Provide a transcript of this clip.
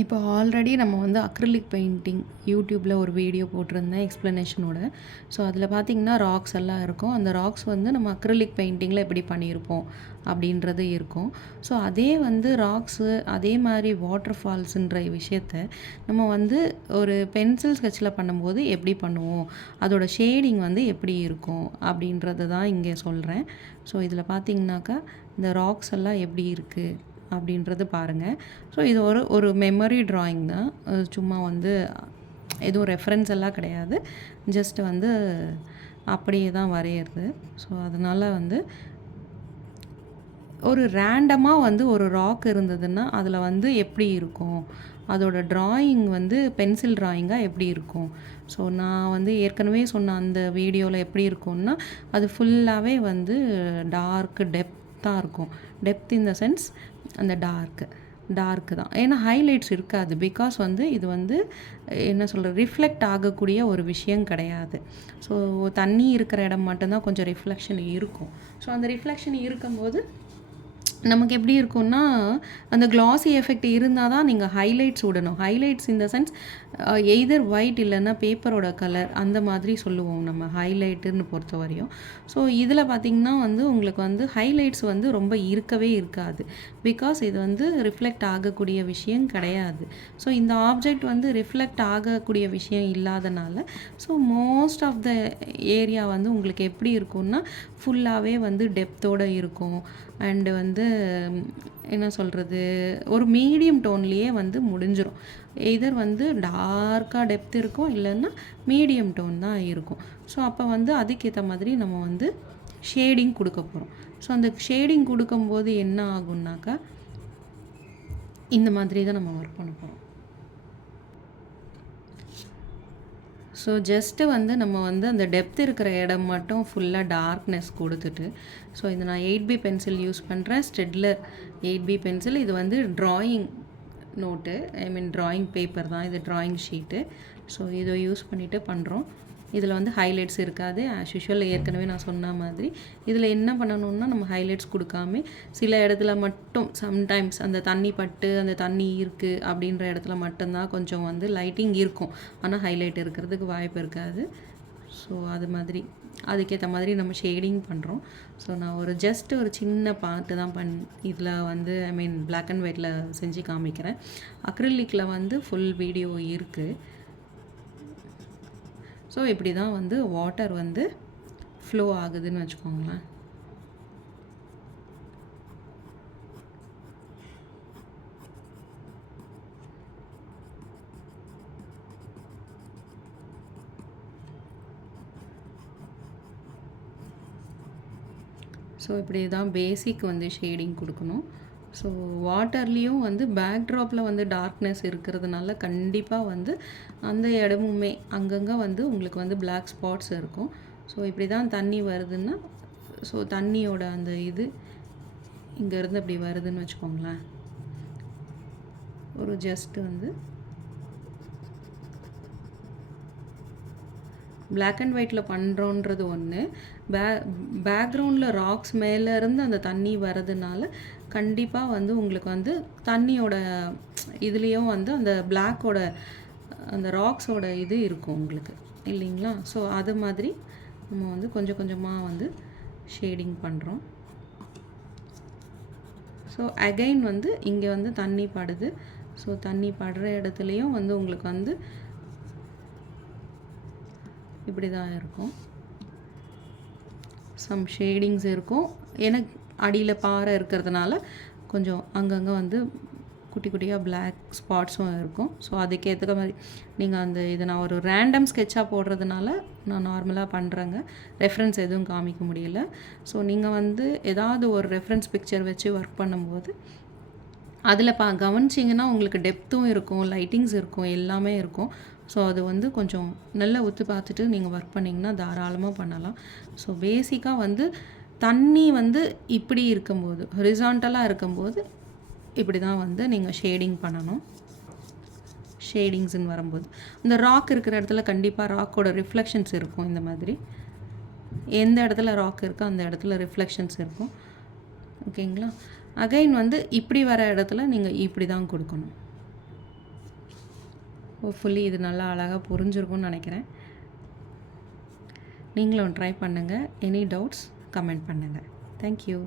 இப்போ ஆல்ரெடி நம்ம வந்து அக்ரிலிக் பெயிண்டிங் யூடியூப்பில் ஒரு வீடியோ போட்டிருந்தேன் எக்ஸ்ப்ளனேஷனோட. ஸோ அதில் பார்த்திங்கன்னா ராக்ஸ் எல்லாம் இருக்கும். அந்த ராக்ஸ் வந்து நம்ம அக்ரிலிக் பெயிண்டிங்கில் எப்படி பண்ணியிருப்போம் அப்படின்றது இருக்கும். ஸோ அதே வந்து ராக்ஸு அதே மாதிரி வாட்டர் ஃபால்ஸுன்ற விஷயத்த நம்ம வந்து ஒரு பென்சில் ஸ்கெட்சில் பண்ணும்போது எப்படி பண்ணுவோம், அதோட ஷேடிங் வந்து எப்படி இருக்கும் அப்படின்றது தான் இங்கே சொல்கிறேன். ஸோ இதில் பார்த்திங்கனாக்கா இந்த ராக்ஸ் எல்லாம் எப்படி இருக்குது அப்படின்றது பாருங்கள். ஸோ இது ஒரு மெமரி ட்ராயிங் தான். சும்மா வந்து எதுவும் ரெஃபரன்ஸ் எல்லாம் கிடையாது. ஜஸ்ட் வந்து அப்படியே தான் வரையிறது. ஸோ அதனால் வந்து ஒரு ரேண்டமாக வந்து ஒரு ராக் இருந்ததுன்னா அதில் வந்து எப்படி இருக்கும், அதோட ட்ராயிங் வந்து பென்சில் ட்ராயிங்காக எப்படி இருக்கும். ஸோ நான் வந்து ஏற்கனவே சொன்ன அந்த வீடியோவில் எப்படி இருக்கும்னா அது ஃபுல்லாகவே வந்து டார்க் டெப்த்தாக இருக்கும். டெப்த் இன் த சென்ஸ் அந்த டார்க்கு தான். ஏன்னா ஹைலைட்ஸ் இருக்காது. பிகாஸ் வந்து இது வந்து என்ன சொல்கிறது, ரிஃப்ளெக்ட் ஆகக்கூடிய ஒரு விஷயம் கிடையாது. ஸோ தண்ணி இருக்கிற இடம் மட்டும்தான் கொஞ்சம் ரிஃப்ளெக்ஷன் இருக்கும். ஸோ அந்த ரிஃப்ளெக்ஷன் இருக்கும்போது நமக்கு எப்படி இருக்கும்னா அந்த கிளாஸி எஃபெக்ட் இருந்தால் தான் நீங்கள் ஹைலைட்ஸ் விடணும். Highlights in the sense either white இல்லைன்னா பேப்பரோட கலர் அந்த மாதிரி சொல்லுவோம் நம்ம ஹைலைட்டுன்னு பொறுத்த வரையும். ஸோ இதில் பார்த்திங்கன்னா வந்து உங்களுக்கு வந்து ஹைலைட்ஸ் வந்து ரொம்ப இருக்கவே இருக்காது. பிகாஸ் இது வந்து ரிஃப்ளெக்ட் ஆகக்கூடிய விஷயம் கிடையாது. ஸோ இந்த ஆப்ஜெக்ட் வந்து ரிஃப்ளெக்ட் ஆகக்கூடிய விஷயம் இல்லாதனால so most of the area வந்து உங்களுக்கு எப்படி இருக்கும்னா ஃபுல்லாகவே வந்து டெப்த்தோடு இருக்கும். அண்டு வந்து என்ன சொல்கிறது, ஒரு மீடியம் டோன்லேயே வந்து முடிஞ்சிடும். எதர் வந்து டார்க்காக டெப்த் இருக்கும், இல்லைன்னா மீடியம் டோன் தான் இருக்கும். ஸோ அப்போ வந்து அதுக்கேற்ற மாதிரி நம்ம வந்து ஷேடிங் கொடுக்க போகிறோம். ஸோ அந்த ஷேடிங் கொடுக்கும்போது என்ன ஆகும்னாக்கா இந்த மாதிரி தான் நம்ம ஒர்க் பண்ண போகிறோம். ஸோ ஜஸ்ட்டு வந்து நம்ம வந்து அந்த டெப்த் இருக்கிற இடம் மட்டும் ஃபுல்லாக டார்க்னஸ் கொடுத்துட்டு, ஸோ இது நான் 8B பென்சில் யூஸ் பண்ணுறேன். Staedtler 8B pencil. இது வந்து ட்ராயிங் நோட்டு, ட்ராயிங் பேப்பர் தான் இது, ட்ராயிங் ஷீட்டு. ஸோ இதை யூஸ் பண்ணிவிட்டு பண்ணுறோம். இதில் வந்து ஹைலைட்ஸ் இருக்காது. ஆஸ் யூஷுவல் ஏற்கனவே நான் சொன்ன மாதிரி இதில் என்ன பண்ணணும்னா நம்ம ஹைலைட்ஸ் கொடுக்காம சில இடத்துல மட்டும் சம்டைம்ஸ் அந்த தண்ணி பட்டு அந்த தண்ணி இருக்குது அப்படின்ற இடத்துல மட்டும்தான் கொஞ்சம் வந்து லைட்டிங் இருக்கும். ஆனால் ஹைலைட் இருக்கிறதுக்கு வாய்ப்பு இருக்காது. ஸோ அது மாதிரி அதுக்கேற்ற மாதிரி நம்ம ஷேடிங் பண்ணுறோம். ஸோ நான் ஒரு சின்ன பார்ட்டு தான் இதில் வந்து பிளாக் அண்ட் ஒயிட்டில் செஞ்சு காமிக்கிறேன். அக்ரிலிக்கில் வந்து ஃபுல் வீடியோ இருக்குது. ஸோ இப்படி தான் வந்து வாட்டர் வந்து ஃப்ளோ ஆகுதுன்னு வச்சுக்கோங்களேன். ஸோ இப்படி தான் பேசிக் வந்து ஷேடிங் கொடுக்கணும். ஸோ வாட்டர்லேயும் வந்து பேக்ட்ராப்பில் வந்து டார்க்னஸ் இருக்கிறதுனால கண்டிப்பாக வந்து அந்த இடமுமே அங்கங்கே வந்து உங்களுக்கு வந்து பிளாக் ஸ்பாட்ஸ் இருக்கும். ஸோ இப்படி தான் தண்ணி வருதுன்னா ஸோ தண்ணியோட அந்த இது இங்கேருந்து இப்படி வருதுன்னு வச்சுக்கோங்களேன். ஒரு ஜஸ்ட்டு வந்து பிளாக் அண்ட் ஒயிட்டில் பண்ணுறோன்றது ஒன்று. பேக்ரவுண்டில் ராக்ஸ் மேலேருந்து அந்த தண்ணி வரதுனால கண்டிப்பாக வந்து உங்களுக்கு வந்து தண்ணியோட இதுலேயும் வந்து அந்த பிளாக்கோட அந்த ராக்ஸோட இது இருக்கும் உங்களுக்கு இல்லைங்களா. ஸோ அது மாதிரி நம்ம வந்து கொஞ்சம் கொஞ்சமாக வந்து ஷேடிங் பண்ணுறோம். ஸோ அகைன் வந்து இங்கே வந்து தண்ணி படுது. ஸோ தண்ணி படுற இடத்துலையும் வந்து உங்களுக்கு வந்து இப்படி தான் இருக்கும். சம் ஷேடிங்ஸ் இருக்கும். எனக்கு அடியில் பாறை இருக்கிறதுனால கொஞ்சம் அங்கங்கே வந்து குட்டி குட்டியாக பிளாக் ஸ்பாட்ஸும் இருக்கும். ஸோ அதுக்கேற்ற மாதிரி நீங்கள் அந்த இதை நான் ஒரு ரேண்டம் ஸ்கெட்சாக போடுறதுனால நான் நார்மலாக பண்ணுறேங்க. ரெஃபரன்ஸ் எதுவும் காமிக்க முடியல. ஸோ நீங்கள் வந்து ஏதாவது ஒரு ரெஃபரன்ஸ் பிக்சர் வச்சு ஒர்க் பண்ணும்போது அதில் கவனிச்சிங்கன்னா உங்களுக்கு டெப்த்தும் இருக்கும், லைட்டிங்ஸ் இருக்கும், எல்லாமே இருக்கும். ஸோ அது வந்து கொஞ்சம் நல்லா ஒத்து பார்த்துட்டு நீங்கள் ஒர்க் பண்ணிங்கன்னா தாராளமாக பண்ணலாம். ஸோ பேசிக்காக வந்து தண்ணி வந்து இப்படி இருக்கும்போது ஹொரிசான்டலாக இருக்கும்போது இப்படி தான் வந்து நீங்கள் ஷேடிங் பண்ணணும். ஷேடிங்ஸ்ன்னு வரும்போது இந்த ராக் இருக்கிற இடத்துல கண்டிப்பாக ராக்கோட ரிஃப்ளெக்ஷன்ஸ் இருக்கும். இந்த மாதிரி எந்த இடத்துல ராக் இருக்கோ அந்த இடத்துல ரிஃப்ளெக்ஷன்ஸ் இருக்கும். ஓகேங்களா. அகைன் வந்து இப்படி வர இடத்துல நீங்கள் இப்படி தான் கொடுக்கணும். ஹோப்ஃபுல்லி இது நல்லா அழகாக புரிஞ்சிருக்கும்னு நினைக்கிறேன். நீங்களும் ட்ரை பண்ணுங்கள். எனி டவுட்ஸ் கமெண்ட் பண்ணுங்கள். தேங்க்யூ.